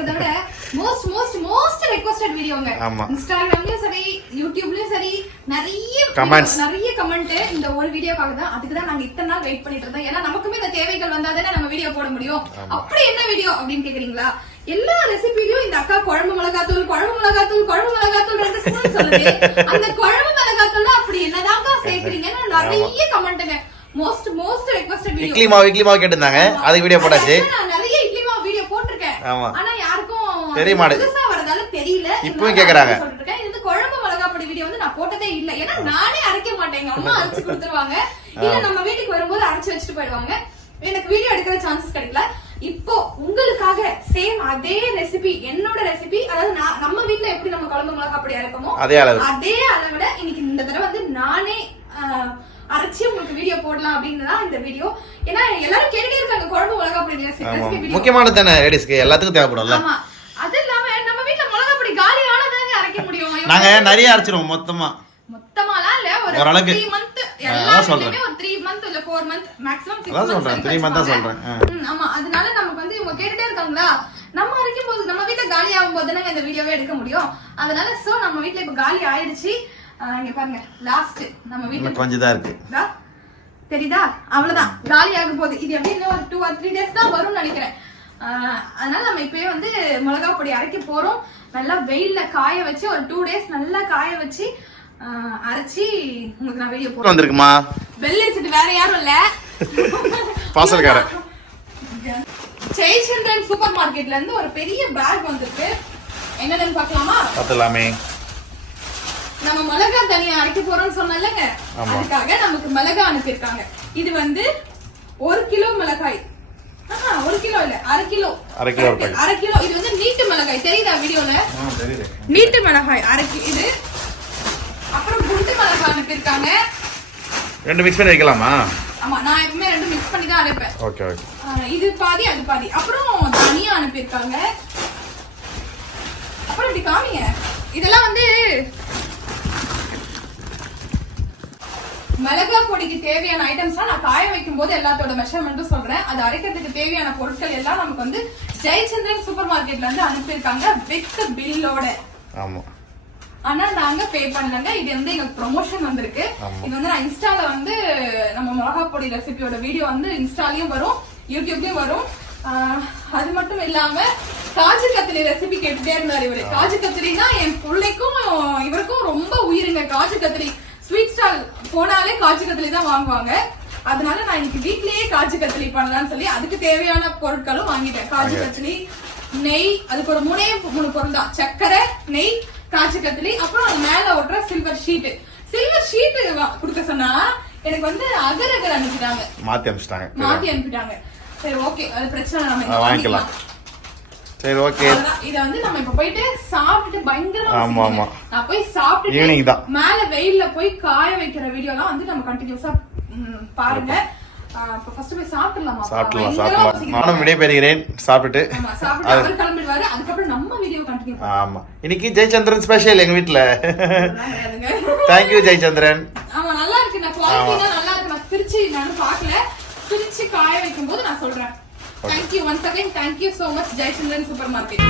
போடுறத விட most requested வீடியோங்க. இன்ஸ்டாகிராம்லயும் சரி யூடியூப்லயும் சரி நிறைய கமெண்ட் இந்த ஒரு வீடியோக்காக தான். அதுக்கு தான் நாங்க இத்தனை நாள் வெயிட் பண்ணிட்டு இருந்தோம். ஏன்னா நமக்குமே இந்த தேவைகள் வந்தாதானே நம்ம வீடியோ போட முடியும். அப்படி என்ன வீடியோ அப்படின்னு கேக்குறீங்களா? எல்லா ரெசிபிலையும் இந்த அக்கா குழம்பு மிளகாத்தூள் 2 ஸ்பூன் சொல்லுது. அந்த குழம்பு மிளகாத்தூள் அப்படி என்னதாக்கா சேர்க்கறீங்கன்னு நிறைய கமெண்ட்ங்க. Most requested video. இட்லி மாவு கேட்டிருந்தாங்க. அதுக்கு வீடியோ போட்டாச்சு. நான் நிறைய இட்லி மாவு வீடியோ போட்டுருக்கேன். ஆனா யாருக்கும் தெரிய மாட்டேங்குது. புதுசா வரதால தெரியல. இப்பவும் கேக்குறாங்க. சொல்லிருக்கேன். இந்த குழம்பு மிளகாய் பொடி வீடியோ வந்து நான் போட்டதே இல்ல. ஏன்னா நானே அரைக்க மாட்டேன். அம்மா அரைச்சு கொடுத்துருவாங்க. இல்ல நம்ம வீட்டுக்கு வரும்போது அரைச்சு வச்சுட்டு போயிடுவாங்க. எனக்கு வீடியோ எடுக்கிற சான்சஸ் கிடைக்கல. இப்போ உங்களுக்காக சேம் அதே ரெசிபி, என்னோட ரெசிபி, அதாவது நம்ம வீட்ல எப்படி நம்ம குழம்பு மிளகாய் பொடி அரைப்போமோ அதே அளவுல இன்னைக்கு இந்த தடவை வந்து நானே அரைச்சி உங்களுக்கு வீடியோ போடலாம் அப்படின்னு இந்த வீடியோ. ஏன்னா எல்லாரும் கேட்டுட்டே இருக்காங்க குழம்பு மிளகாய் பொடி ரெசிபி. முக்கியமான தானே லேடிஸ்க்கு எல்லாத்துக்கும் தேவைப்படும்ல. ஆமா. அது இல்லாம நம்ம வீட்ல மிளகாய் பொடி காலி ஆனதாங்க அரைக்க முடியும். நாங்க நிறைய அரைச்சிரோம் மொத்தமாலாம் இல்ல. ஒரு 3 மந்த் எல்லாமே ஒரு 3 மந்த் இல்ல 4 மந்த் மேக்ஸிமம் 6 மந்த் சொல்றேன். 3 மந்த் தான் சொல்றேன். ஆமா. அதனால நமக்கு வந்து இவங்க கேட்டுட்டே இருக்காங்களா, நம்ம அரைக்கும் போது நம்ம வீட்ல காலி ஆகும் போது தானே இந்த வீடியோவே எடுக்க முடியும். அதனால சோ நம்ம வீட்ல இப்ப காலி ஆயிடுச்சு. இங்க பாருங்க லாஸ்ட் நம்ம வீட்ல கொஞ்சம் தான் இருக்கு. தெரியுதா? அவ்வளவுதான் காலி ஆகும் போது. இது எப்படி இன்னும் ஒரு 2 or 3 டேஸ் தான் வரும்னு நினைக்கிறேன். அதனால நம்ம இப்பவே வந்து மிளகாய் பொடி அரைக்க போறோம். நல்லா வெயில்ல காய வச்சு ஒரு 2 டேஸ் நல்லா காய வச்சு அரைச்சி உங்களுக்கு நான் வீடியோ போட்டு வந்திருக்குமா. பெல் அடிச்சிட்டு வேற யாரும் இல்ல, பாசல்கார ஜெயச்சந்திரன் சூப்பர் மார்க்கெட்ல இருந்து ஒரு பெரிய பேக் வந்திருக்கு. என்னன்னு பார்க்கலாமா? பார்த்தலாமே. நம்ம மிளகாய் தனியா அரைக்க போறோம்னு சொன்னல்லங்க, அதுக்காக நமக்கு மிளகாய் அனுப்பியிருக்காங்க. இது வந்து 1 கிலோ மிளகாய். 1 கிலோ இல்ல, அரை கிலோ. இது வந்து நீட்டு மிளகாய். தெரியுதா வீடியோல? நீட்டு மிளகாய் அரை இது. அப்புறம் குண்டு மிளகாய் அனுப்பியிருக்காங்க. 2 மிக்ஸ் பண்ணி வைக்கலாமா? ஆமா, நான் எப்பவுமே 2 மிக்ஸ் பண்ணி தான் அரைப்பேன். ஓகே. இது பாதி அது பாதி. அப்புறம் தனியா அனுப்பியிருக்காங்க. அப்புறம் இப்படி காமிங்க. இதெல்லாம் வந்து மிளகாய் பொடிக்கு தேவையான ஐட்டம்ஸ் நான் காய வைக்கும் போது எல்லாத்தோட மெஷர்மெண்ட்டும் சொல்றேன். அது அரைக்கிறதுக்கு தேவையான பொருட்கள் எல்லாம் நமக்கு வந்து ஜெயச்சந்திரன் சூப்பர் மார்க்கெட்ல இருந்து அனுப்பியிருக்காங்க வித் பில்லோட. ஆமா. ஆனா நாங்க பே பண்ணலங்க. இது வந்து எங்களுக்கு ப்ரொமோஷன் வந்திருக்கு. இது வந்து நான் இன்ஸ்டால வந்து நம்ம மிளகாய் பொடி ரெசிபியோட வீடியோ வந்து இன்ஸ்டாலயும் வரும், யூடியூப்லயும் வரும். அது மட்டும் இல்லாம காஜு கத்திரி ரெசிபி கேட்டுட்டே இருந்தாரு இவரு. காஜு கத்திரினா என் பிள்ளைக்கும் இவருக்கும் ரொம்ப உயிருங்க. காஜு கத்திரி ஸ்வீட் ஸ்டால் போனாலே காஜு கத்திரி தான் வாங்குவாங்க. அதனால நான் இன்னைக்கு வீட்லயே காஜு கத்திரி பண்ணலாம்னு சொல்லி அதுக்கு தேவையான பொருட்களும் வாங்கிட்டேன். காஜு கத்திரி, நெய், அதுக்கு ஒரு 3 பொருள் தான். சர்க்கரை, நெய், காஜு கத்திரி, அப்புறம் அது மேல ஒட்டுற சில்வர் ஷீட் குடுக்க சொன்னா எனக்கு வந்து அகர் அனுப்பிட்டாங்க, மாத்தி அனுப்பிட்டாங்க. சரி ஓகே, அது பிரச்சனை, நம்ம வாங்கிக்கலாம். சரி ஓகே. இத வந்து நம்ம இப்ப போயிட்டு சாப்பிட்டுட்டு பயங்கரமா நான் போய் சாப்பிட்டுட்டு மேல வெயில்ல போய் காய வைக்கிற வீடியோலாம் வந்து நம்ம கண்டினியூஸா பாருங்க. ஃபர்ஸ்ட் போய் சாப்பிடலாம். நானும் விடைபெறுகிறேன். சாப்பிட்டு அவர் கிளம்பிடுவாரு. அதுக்கப்புறம் நம்ம வீடியோ கண்டினியூ பண்ணலாம். ஆமா, இன்னைக்கு ஜெயச்சந்திரன் ஸ்பெஷல் எங்க வீட்ல. Thank you Jayachandran. ஆமா, நல்லா இருக்கு. நான் குவாலிட்டி நல்லா இருக்கு. நான் பிரிச்சு நான் பார்க்கல. பிரிச்சு காய வைக்கும் போது நான் சொல்றேன். Thank you once again. Thank you so much Jayachandran Supermarket.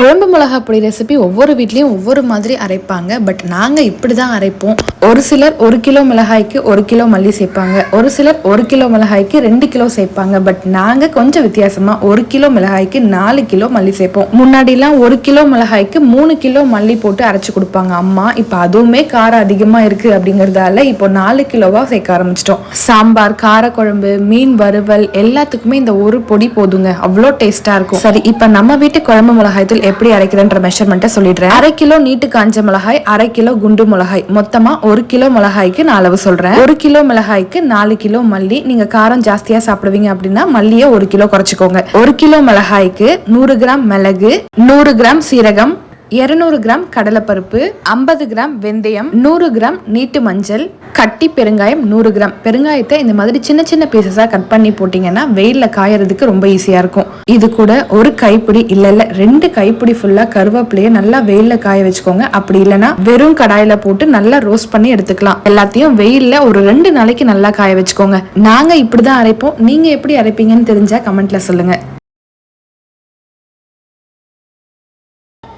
குழம்பு மிளகாய் பொடி ரெசிபி ஒவ்வொரு வீட்லேயும் ஒவ்வொரு மாதிரி அரைப்பாங்க. பட் நாங்கள் இப்படி தான் அரைப்போம். ஒரு சிலர் 1 கிலோ மிளகாய்க்கு 1 கிலோ மல்லி சேர்ப்பாங்க. ஒரு சிலர் 1 கிலோ மிளகாய்க்கு 2 கிலோ சேர்ப்பாங்க. பட் நாங்கள் கொஞ்சம் வித்தியாசமாக 1 கிலோ மிளகாய்க்கு 4 கிலோ மல்லி சேர்ப்போம். முன்னாடிலாம் 1 கிலோ மிளகாய்க்கு 3 கிலோ மல்லி போட்டு அரைச்சி கொடுப்பாங்க அம்மா. இப்போ அதுவுமே காரம் அதிகமாக இருக்குது அப்படிங்கிறதால இப்போ 4 கிலோவாக சேர்க்க ஆரம்பிச்சிட்டோம். சாம்பார், காரக்குழம்பு, மீன் வறுவல் எல்லாத்துக்குமே இந்த ஒரு பொடி போதுங்க. அவ்வளோ டேஸ்ட்டாக இருக்கும். சரி, இப்போ நம்ம வீட்டு குழம்பு மிளகாய் தூள் எப்படி அரைக்கிறன்ற மெஷர்மெண்ட்டை சொல்லிடுறேன். 1/2 கிலோ நீட்டு காஞ்ச மிளகாய், 1/2 கிலோ குண்டு மிளகாய், மொத்தமா 1 கிலோ மிளகாய்க்கு நான் அளவு சொல்றேன். 1 கிலோ மிளகாய்க்கு 4 கிலோ மல்லி. நீங்க காரம் ஜாஸ்தியா சாப்பிடுவீங்க அப்படின்னா மல்லியை 1 கிலோ குறைச்சிக்கோங்க. 1 கிலோ மிளகாய்க்கு 100 கிராம் மிளகு, 100 கிராம் சீரகம், 200 கிராம் கடலைப்பருப்பு, 50 கிராம் வெந்தயம், 100 கிராம் நீட்டு மஞ்சள், கட்டி பெருங்காயம் 100 கிராம். பெருங்காயத்தை இந்த மாதிரி சின்ன சின்ன பீசஸா கட் பண்ணி போட்டீங்கன்னா வெயில்ல காயறதுக்கு ரொம்ப ஈஸியா இருக்கும். இது கூட ஒரு கைப்பிடி இல்ல 2 கைப்பிடி ஃபுல்லா கருவேப்பிலையை நல்லா வெயில்ல காய வச்சுக்கோங்க. அப்படி இல்லைன்னா வெறும் கடாயில போட்டு நல்லா ரோஸ்ட் பண்ணி எடுத்துக்கலாம். எல்லாத்தையும் வெயில்ல ஒரு 2 நாளைக்கு நல்லா காய வச்சுக்கோங்க. நாங்க இப்படிதான் அரைப்போம். நீங்க எப்படி அரைப்பீங்கன்னு தெரிஞ்சா கமெண்ட்ல சொல்லுங்க.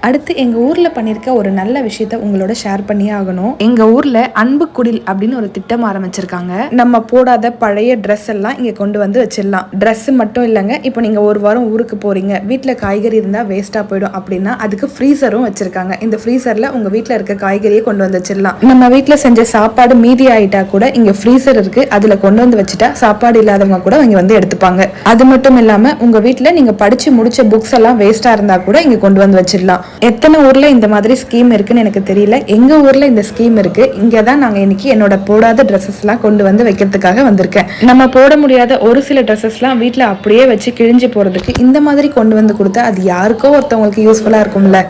அடுத்து எங்க ஊர்ல பண்ணிருக்க ஒரு நல்ல விஷயத்த உங்களோட ஷேர் பண்ணியே ஆகணும். எங்க ஊர்ல அன்பு குடில் அப்படின்னு ஒரு திட்டம் ஆரம்பிச்சிருக்காங்க. நம்ம போடாத பழைய ட்ரெஸ் எல்லாம் இங்க கொண்டு வந்து வச்சிடலாம். ட்ரெஸ் மட்டும் இல்லைங்க, இப்போ நீங்க ஒரு வாரம் ஊருக்கு போறீங்க, வீட்டுல காய்கறி இருந்தா வேஸ்டா போயிடும் அப்படின்னா அதுக்கு ஃப்ரீசரும் வச்சிருக்காங்க. இந்த ஃப்ரீசர்ல உங்க வீட்டுல இருக்க காய்கறியை கொண்டு வந்து வச்சிடலாம். நம்ம வீட்டுல செஞ்ச சாப்பாடு மீதி ஆயிட்டா கூட இங்க ஃப்ரீசர் இருக்கு, அதுல கொண்டு வந்து வச்சுட்டா சாப்பாடு இல்லாதவங்க கூட இங்க வந்து எடுத்துப்பாங்க. அது மட்டும் இல்லாம உங்க வீட்டுல நீங்க படிச்சு முடிச்ச புக்ஸ் எல்லாம் வேஸ்டா இருந்தா கூட இங்க கொண்டு வந்து வச்சிடலாம். எத்தனை ஊர்ல இந்த மாதிரி ஸ்கீம் இருக்குன்னு எனக்கு தெரியல. எங்க ஊர்ல இந்த ஸ்கீம் இருக்கு. இங்கதான் நாங்க இன்னைக்கு என்னோட போடாத ட்ரெஸ்ஸஸ் எல்லாம் கொண்டு வந்து வைக்கிறதுக்காக வந்திருக்கேன். நம்ம போட முடியாத ஒரு சில ட்ரெஸ்ஸஸ் எல்லாம் வீட்டுல அப்படியே வச்சு கிழிஞ்சு போறதுக்கு இந்த மாதிரி கொண்டு வந்து கொடுத்தா அது யாருக்கோ ஒருத்தவங்களுக்கு யூஸ்ஃபுல்லா இருக்கும்ல.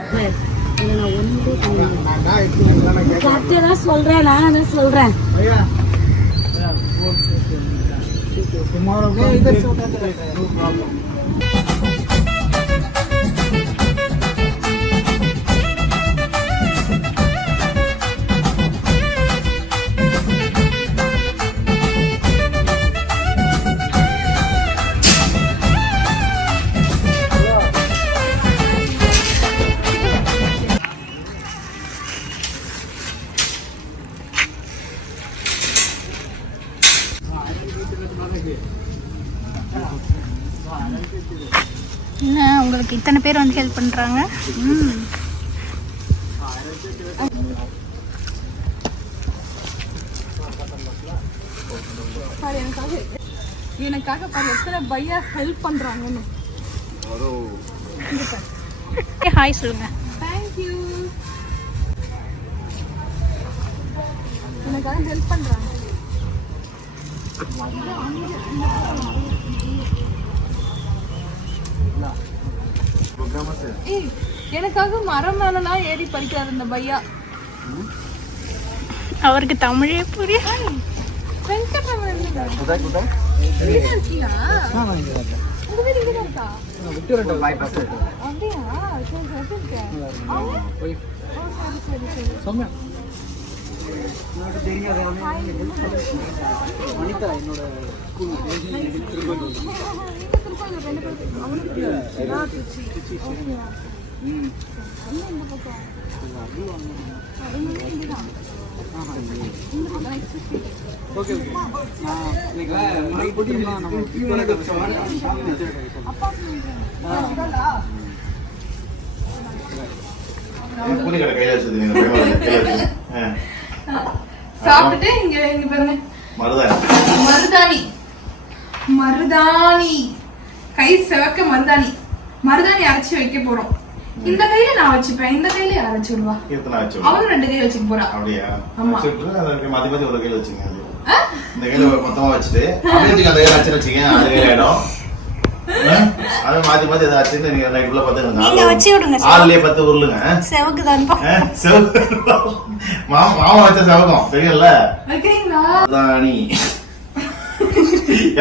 சொல்றேன், நான் சொல்றேன். என்ன உங்களுக்கு இத்தனை பேர் வந்து ஹெல்ப் பண்றாங்க? எனக்காக பாரு எத்தனை பையா ஹெல்ப் பண்றாங்கன்னு. ஹாய் சொல்லுங்க. Thank you. எனக்காக ஹெல்ப் பண்றாங்க. எனக்காக மரம் மேலாம் ஏறி பறிக்கிறாரு இந்த பையா. அவருக்கு தமிழே புரியும். சாப்பிட்டுட்டு இங்க இங்க பாருங்க மருதாணி மருதாணி கை செவக்க மருதாணி மருதாணி அரைச்சு வைக்க போறோம். இந்த கையில நான் வச்சுப்பேன், இந்த கையில அரைச்சு விடுவா. அவனும் 2 கையில வச்சுக்க போறா. அப்படியா? ஆமா. மாத்தி மாத்தி ஒரு கையில வச்சுங்க. இந்த கையில மொத்தமா வச்சுட்டு அப்படியே அந்த கையில வச்சு வச்சுங்க. அது கையில இடம் அது மாத்தி மாத்தி அதை வச்சுட்டு நீங்க நைட் ஃபுல்லா பாத்துங்க. நீங்க வச்சு விடுங்க. ஆளுலயே 10 உருளுங்க. செவக்குதான்பா. மாமா வச்ச செவக்கும் தெரியல. ஓகேங்களா? தானி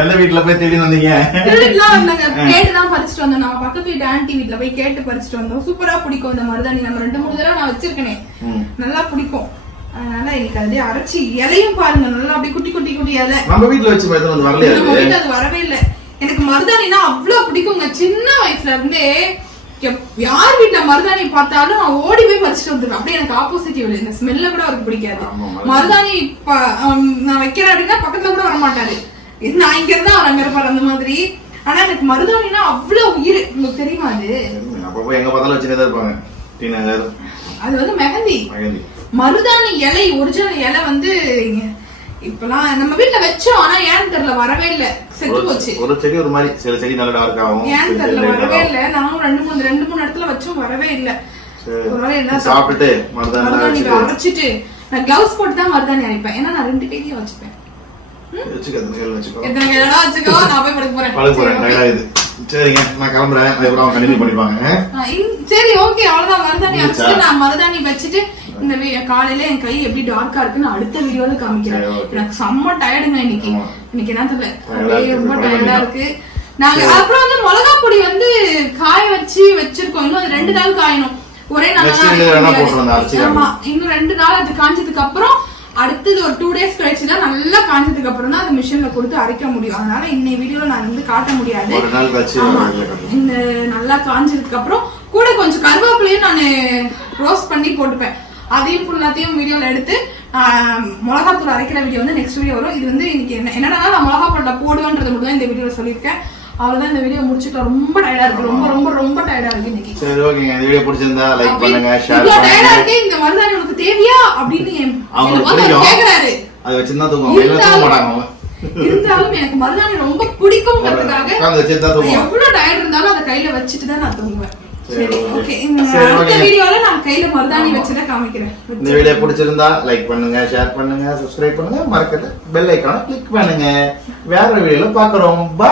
எந்த வீட்ல போய் தேடி வந்தீங்க? திருடலாம் வந்தாங்க. கேட்டு தான் பறிச்சிட்டு வந்தோம். நம்ம பக்கத்து வீட்டு ஆன்ட்டி வீட்ல போய் கேட்டு பறிச்சிட்டு வந்தோம். சூப்பரா பிடிக்கும் இந்த மருதாணி. நம்ம 2-3 தடவை நான் வச்சிருக்கேனே, நல்லா பிடிக்கும். அதனால எனக்கு அப்படியே அரைச்சி இலையும் பாருங்க, நல்லா அப்படியே குட்டி குட்டி குட்டி இலை. நம்ம வீட்ல வச்சு பார்த்தா அது வரலையா? நம்ம வீட்ல அது வரவே இல்ல. எனக்கு மருதாணினா அவ்வளவு பிடிக்குங்க. சின்ன வயசுல இருந்தே யார் வீட்டுல மருதாணி பார்த்தாலும் நான் ஓடி போய் பறிச்சுட்டு வந்துருவேன். அப்படியே எனக்கு ஆப்போசிட் இவளு. இந்த ஸ்மெல்ல கூட அவருக்கு பிடிக்காது. மருதாணி நான் வைக்கிறேன் அப்படின்னா பக்கத்துல கூட வரமாட்டாரு. நான் இங்க இருந்தா அவர் அங்க இருப்பாரு அந்த மாதிரி. ஆனா எனக்கு மருதாணினா அவ்வளவு உயிர். உங்களுக்கு தெரியுமா? அது அப்ப எங்க பார்த்தாலும் வச்சுட்டே இருப்பாங்க. அது வந்து மெஹந்தி மருதாணி இலை, ஒரிஜினல் இலை வந்து இப்பெல்லாம் நம்ம வீட்டுல வச்சோம். ஆனா ஏன்னு தெரியல வரவே இல்ல, செத்து போச்சு. ஒரு செடி ஒரு மாதிரி, சில செடி நல்ல டார்க் ஆகும். ஏன்னு தெரியல வரவே இல்ல. நானும் 2-3 இடத்துல வச்சோம், வரவே இல்ல. ஒருவேளை என்ன சாப்பிட்டுட்டு மருதாணி அரைச்சிட்டு நான் கிளவுஸ் போட்டு தான் மருதாணி அரைப்பேன். ஏன்னா நான் 2 கையிலயும் வச்சுப்பேன். வச்சுக்கோ, எத்தனை கையில வச்சுக்கோ. நான் போய் படுக்க போறேன். சரிங்க நான் கிளம்புறேன் அதுக்கப்புறம் அவங்க கண்டினியூ பண்ணிப்பாங்க சரி ஓகே அவ்வளவுதான் மருதாணி வச்சுட்டு நான் மருதாணி வச்சுட்டு இந்த காலையில என் கை எப்படி டார்க்கா இருக்குன்னு அடுத்த வீடியோல காமிக்கிறேன் எனக்கு செம்ம டயர்டுங்க இன்னைக்கு என்ன தெரியல ரொம்ப டயர்டா இருக்கு நாங்க அப்புறம் வந்து மிளகா பொடி வந்து காய வச்சிருக்கோம் இன்னும் அது 2 நாள் காயணும் ஒரே நாள் ஆமா இன்னும் 2 நாள் அது காஞ்சதுக்கு அப்புறம் அடுத்தது ஒரு 2 days கழிச்சுதான் நல்லா காஞ்சதுக்கு அப்புறம் தான் அது மிஷின்ல கொடுத்து அரைக்க முடியும் அதனால இன்னை வீடியோல நான் வந்து காட்ட முடியாது இந்த நல்லா காஞ்சதுக்கு அப்புறம் கூட கொஞ்சம் கருவேப்பிலையும் நான் ரோஸ்ட் பண்ணி போட்டுப்பேன் அதையும் ஃபுல்லாத்தையும் வீடியோல எடுத்து மிளகாத்தூள் அரைக்கிற வீடியோ வந்து நெக்ஸ்ட் வீடியோ வரும் இது வந்து இன்னைக்கு என்னன்னா நான் மிளகாத்தூள்ல போடுவேன்றது மட்டும் தான் இந்த வீடியோல சொல்லியிருக்கேன் அவ்வளவுதான் இந்த வீடியோ முடிச்சுட்டோம் ரொம்ப டயர்டா இருக்கு ரொம்ப ரொம்ப ரொம்ப டயர்டா இருக்கு இன்னைக்கு சரி ஓகேங்க இந்த வீடியோ பிடிச்சிருந்தா லைக் பண்ணுங்க ஷேர் பண்ணுங்க டயர்டா இருக்கு இந்த மருதாணி உங்களுக்கு தேவையா அப்படினு அவங்க கேக்குறாரு அது வச்சிருந்தா தூங்குவாங்க இல்ல தூங்க மாட்டாங்க இருந்தாலும் எனக்கு மருதாணி ரொம்ப பிடிக்கும்ன்றதுக்காக எவ்வளவு டயர்ட் இருந்தாலும் அத கையில வச்சிட்டு தான் நான் தூங்குவேன் சரி ஓகே இந்த வீடியோல நான் கையில மருதாணி வச்சத காமிக்கிறேன் இந்த வீடியோ பிடிச்சிருந்தா லைக் பண்ணுங்க ஷேர் பண்ணுங்க சப்ஸ்கிரைப் பண்ணுங்க மறக்காம பெல் ஐகானை கிளிக் பண்ணுங்க வேற வீடியோல பார்க்கறோம் பை